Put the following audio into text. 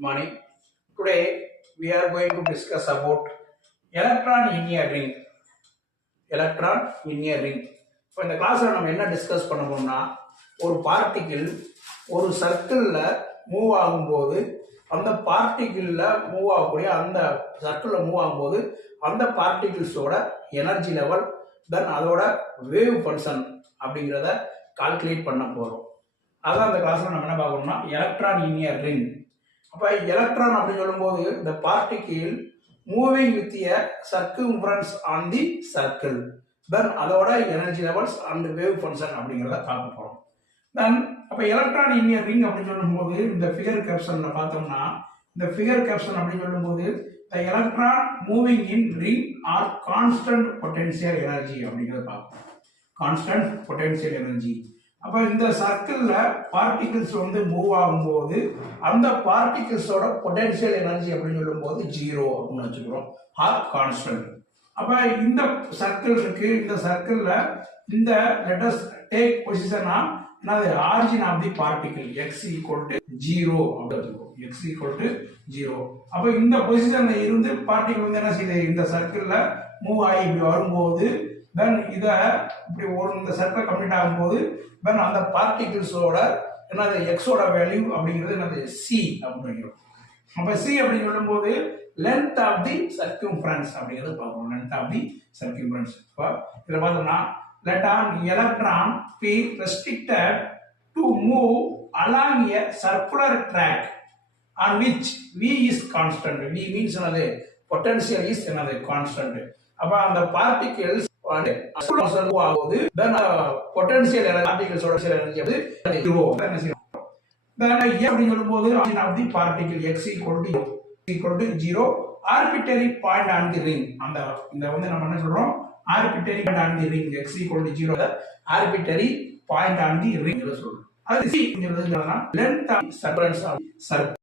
morning. Today we are going to discuss about electron in a ring. Electron in a ring. இப்போ இந்த கிளாஸ்ல நம்ம என்ன discuss பண்ண போறோம்னா ஒரு பார்ட்டிகிள் ஒரு சர்க்கிள்ல மூவ் ஆகும்போது அந்த பார்ட்டிகிள்ல மூவ் ஆகக்கூடிய அந்த சர்க்கிள்ல மூவ் ஆகும்போது அந்த பார்ட்டிகிள்ஸோட எனர்ஜி லெவல் தென் அதோட வேவ் ஃபங்க்ஷன் அப்படிங்கிறத கால்குலேட் பண்ண போறோம். அதான் அந்த கிளாஸ்ல நம்ம என்ன பார்க்கணும்னா எலக்ட்ரான் இன் a ring. அப்போ எலக்ட்ரான் அப்படின்னு சொல்லும்போது the particle moving with a circumference on the circle, then அதோட energy levels and wave function அப்படிங்கிறத பார்க்க போறோம். தென் அப்போ எலக்ட்ரான் இன் a ring அப்படின்னு சொல்லும்போது இந்த ஃபிகர் கேப்ஷன்ல பார்த்தோம்னா இந்த ஃபிகர் கேப்ஷன் அப்படின்னு சொல்லும்போது the electron moving in ring are constant potential energy அப்படிங்கிறத பார்ப்போம். Constant potential energy. அப்போ இந்த சர்க்கிள்ல பார்ட்டிகிள்ஸ் வந்து மூவ் ஆகும்போது அந்த பார்ட்டிகிள்ஸோட பொட்டன்ஷியல் எனர்ஜி அப்படின்னு சொல்லும்போது ஜீரோ அப்படின்னு வச்சுக்கிறோம், ஆர் கான்ஸ்டன்ட். அப்ப இந்த சர்க்கிள் இருக்கு, இந்த சர்க்கிள்ல இந்த லெட்டஸ் டேக் பொசிஷனா என்னது origin of the particle x equal to zero அப்படின்னு எக்ஸ் ஈக்குவல் டு ஜீரோ. அப்போ இந்த பொசிஷன்ல இருந்து பார்ட்டிகிள் வந்து என்ன செய்யுது, இந்த சர்க்கிள்ல மூவ் ஆகி இப்படி வரும்போது தென் இதை இப்படி ஒரு இந்த சர்க்கிள் கம்ப்ளீட் ஆகும்போது தென் அந்த பார்ட்டிகிள்ஸோட என்னது எக்ஸோட வேல்யூ அப்படிங்கிறது என்னது சி அப்படிங்கிறோம். அப்போ சி அப்படின்னு சொல்லும்போது லென்த் ஆஃப் தி சர்க்கியூம்ஃபரன்ஸ் அப்படிங்கிறது பார்க்கணும். Length of the circumference. இப்போ இதில் பார்த்தோம்னா let an electron be restricted to move along a circular track on which V is constant. V means another potential is another constant. அப்ப அந்த particles ஆகும்போது then potential particles ஓட energy வந்து 0 then அப்படின்னு சொல்லும்போது of the particle x equal to 0 arbitrary point on the ring. அந்த இந்த வந்து நம்ம என்ன சொல்றோம், arbitrary point on the ring x equal to 0 arbitrary point on the ring சொல்றோம். அது c ங்கிறது என்னன்னா length of circumference of circle.